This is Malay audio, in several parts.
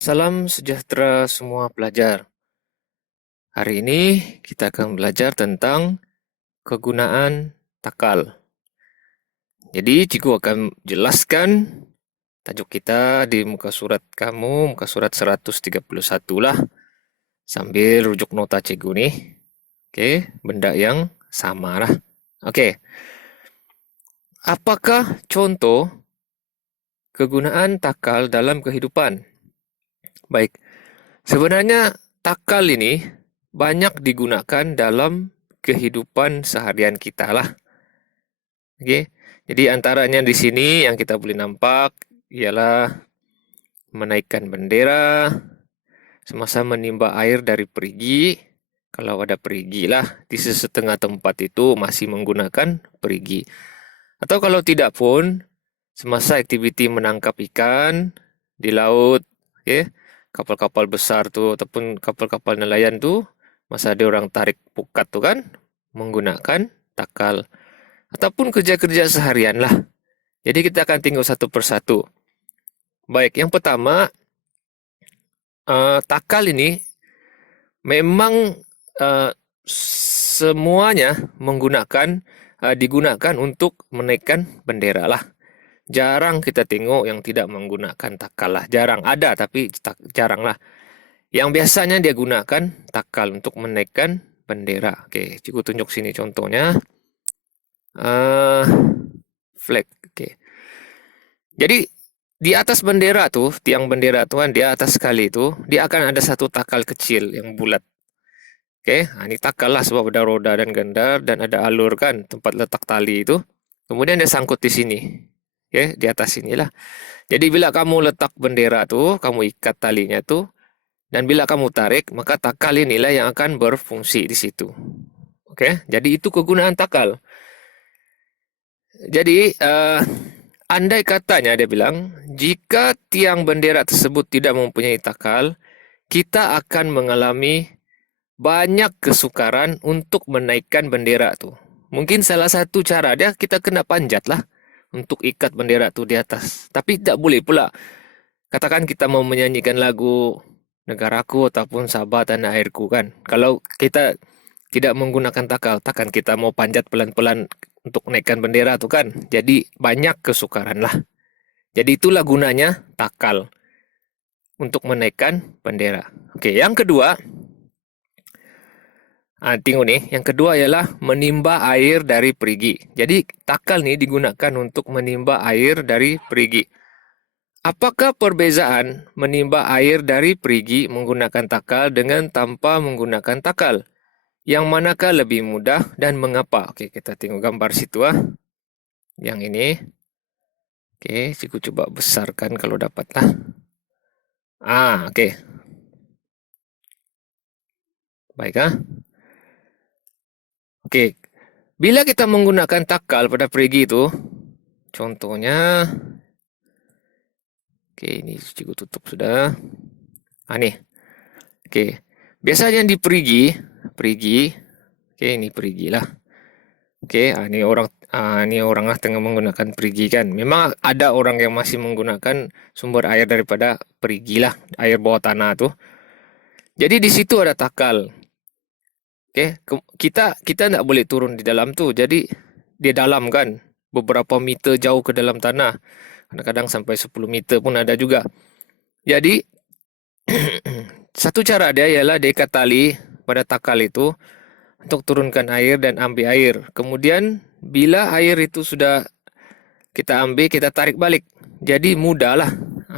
Salam sejahtera semua pelajar. Hari ini kita akan belajar tentang kegunaan takal. Jadi, cikgu akan jelaskan tajuk kita di muka surat kamu, muka surat 131 lah, sambil rujuk nota cikgu nih. Oke, benda yang sama lah. Oke, apakah contoh kegunaan takal dalam kehidupan? Baik, sebenarnya takal ini banyak digunakan dalam kehidupan seharian kita lah. Oke. Jadi antaranya di sini yang kita boleh nampak ialah menaikkan bendera semasa menimba air dari perigi. Kalau ada perigi lah, di setengah tempat itu masih menggunakan perigi. Atau kalau tidak pun, semasa aktiviti menangkap ikan di laut, okay, kapal-kapal besar tuh ataupun kapal-kapal nelayan tuh, masa ada orang tarik pukat tuh kan, menggunakan takal. Ataupun kerja-kerja seharian lah. Jadi kita akan tengok satu persatu. Baik, yang pertama, takal ini memang semuanya digunakan untuk menaikkan bendera lah. Jarang kita tengok yang tidak menggunakan takal lah. Jarang ada, tapi jarang lah. Yang biasanya dia gunakan takal untuk menaikkan bendera. Oke, cikgu tunjuk sini contohnya. Flag. Oke. Jadi di atas bendera tuh, tiang bendera tuh kan, di atas sekali itu, dia akan ada satu takal kecil yang bulat. Oke, ini takal lah sebab ada roda dan gandar dan ada alur kan, tempat letak tali itu. Kemudian dia sangkut di sini. Oke, di atas sinilah. Jadi bila kamu letak bendera tuh, kamu ikat talinya tuh, dan bila kamu tarik, maka takal inilah yang akan berfungsi di situ. Oke, jadi itu kegunaan takal. Jadi, andai katanya dia bilang, jika tiang bendera tersebut tidak mempunyai takal, kita akan mengalami banyak kesukaran untuk menaikkan bendera tuh. Mungkin salah satu cara dia kita kena panjat lah untuk ikat bendera tuh di atas. Tapi tak boleh pula. Katakan kita mau menyanyikan lagu Negaraku ataupun Sabah Tanah Airku kan. Kalau kita tidak menggunakan takal, takkan kita mau panjat pelan-pelan untuk naikkan bendera tuh kan. Jadi banyak kesukaran lah. Jadi itulah gunanya takal untuk menaikkan bendera. Oke, yang kedua, tengok nih, yang kedua ialah menimba air dari perigi. Jadi takal nih digunakan untuk menimba air dari perigi. Apakah perbezaan menimba air dari perigi menggunakan takal dengan tanpa menggunakan takal? Yang manakah lebih mudah dan mengapa? Oke, kita tengok gambar situ Yang ini. Oke, cikgu coba besarkan kalau dapat lah. Oke. Baik Oke. Bila kita menggunakan takal pada perigi itu, contohnya, oke, ini cikgu tutup sudah. Nih. Oke. Biasanya di perigi, oke, ini perigi lah. Oke, ini orang tengah menggunakan perigi kan. Memang ada orang yang masih menggunakan sumber air daripada perigi lah, air bawah tanah tuh. Jadi di situ ada takal. Oke, kita tidak boleh turun di dalam tuh. Jadi di dalam kan, beberapa meter jauh ke dalam tanah. Kadang-kadang sampai 10 meter pun ada juga. Jadi satu cara dia ialah dia ikat tali pada takal itu untuk turunkan air dan ambil air. Kemudian bila air itu sudah kita ambil, kita tarik balik. Jadi mudah lah.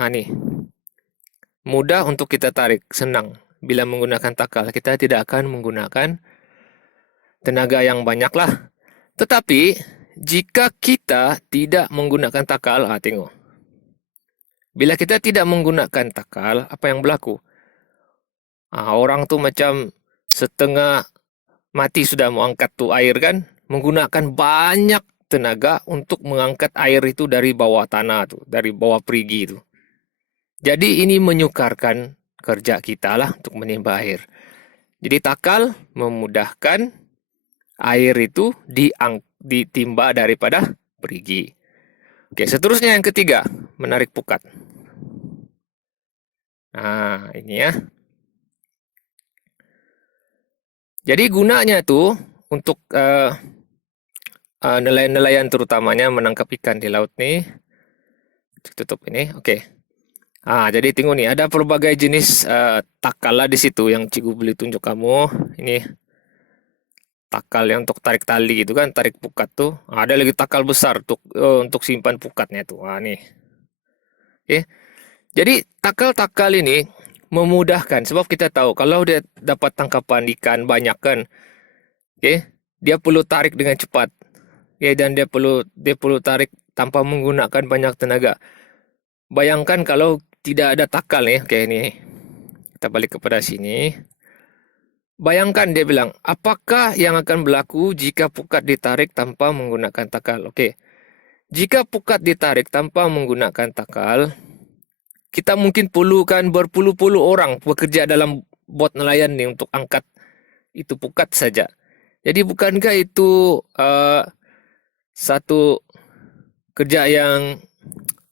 Nih. Mudah untuk kita tarik, senang. Bila menggunakan takal, kita tidak akan menggunakan tenaga yang banyak lah. Tetapi, jika kita tidak menggunakan takal, tengok. Bila kita tidak menggunakan takal, apa yang berlaku? Orang tu macam setengah mati sudah mau angkat tu air kan, menggunakan banyak tenaga untuk mengangkat air itu dari bawah tanah tu, dari bawah perigi tu. Jadi ini menyukarkan kerja kita lah untuk menimba air. Jadi takal memudahkan air itu ditimba daripada perigi. Oke, seterusnya yang ketiga, menarik pukat. Nah, ini ya. Jadi gunanya tuh untuk nelayan-nelayan terutamanya menangkap ikan di laut nih. Tutup ini, oke. Jadi tengok nih, ada berbagai jenis takal lah di situ yang cikgu beli tunjuk kamu. Ini takal yang untuk tarik tali itu kan, tarik pukat tuh. Ada lagi takal besar untuk simpan pukatnya tuh. Nih. Oke. Jadi takal-takal ini memudahkan sebab kita tahu kalau dia dapat tangkapan ikan banyak kan, oke, dia perlu tarik dengan cepat. Ya, dan dia perlu tarik tanpa menggunakan banyak tenaga. Bayangkan kalau tidak ada takal nih, kayak ini. Kita balik kepada sini. Bayangkan dia bilang, apakah yang akan berlaku jika pukat ditarik tanpa menggunakan takal? Oke. Jika pukat ditarik tanpa menggunakan takal, kita mungkin perlukan berpuluh-puluh orang bekerja dalam bot nelayan nih untuk angkat itu pukat saja. Jadi bukankah itu satu kerja yang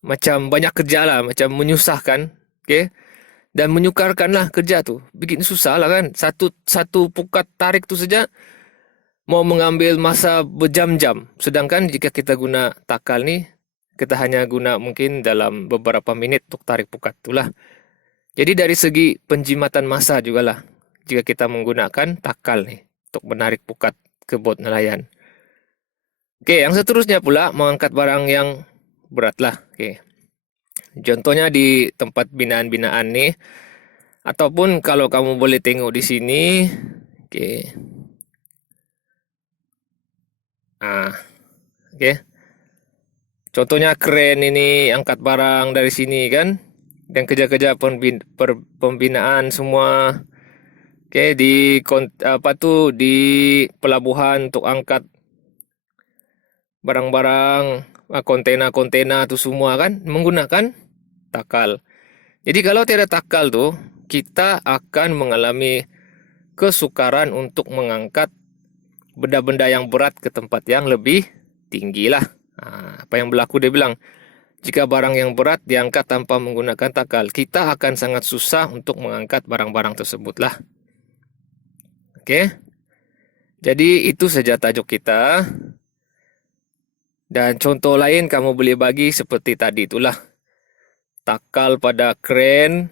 macam banyak kerja lah, macam menyusahkan, oke? Dan menyukarkanlah kerja tuh. Bikin susah lah kan. Satu pukat tarik tuh saja mau mengambil masa berjam-jam. Sedangkan jika kita guna takal nih, kita hanya guna mungkin dalam beberapa menit untuk tarik pukat itulah. Jadi dari segi penjimatan masa juga lah, jika kita menggunakan takal nih untuk menarik pukat ke bot nelayan. Oke, yang seterusnya pula mengangkat barang yang berat lah. Oke. Contohnya di tempat binaan-binaan nih, ataupun kalau kamu boleh tengok di sini, oke. Oke. Contohnya keren ini angkat barang dari sini kan, dan kerja-kerja pembinaan semua. Oke, di pelabuhan untuk angkat barang-barang, kontena-kontena itu semua kan menggunakan takal. Jadi kalau tiada takal tuh, kita akan mengalami kesukaran untuk mengangkat benda-benda yang berat ke tempat yang lebih tinggi lah. Apa yang berlaku dia bilang, jika barang yang berat diangkat tanpa menggunakan takal, kita akan sangat susah untuk mengangkat barang-barang tersebut lah. Oke. Jadi itu saja tajuk kita. Dan contoh lain kamu boleh bagi seperti tadi itulah. Takal pada kren,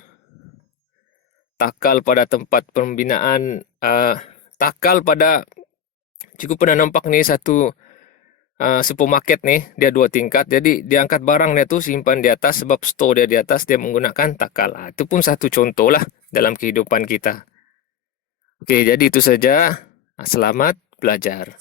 takal pada tempat pembinaan, takal pada, cikgu pernah nampak nih satu supermarket nih, dia 2 tingkat, jadi dia angkat barang dia tuh simpan di atas sebab store dia di atas, dia menggunakan takal. Itu pun satu contoh lah dalam kehidupan kita. Oke, jadi itu saja. Selamat belajar.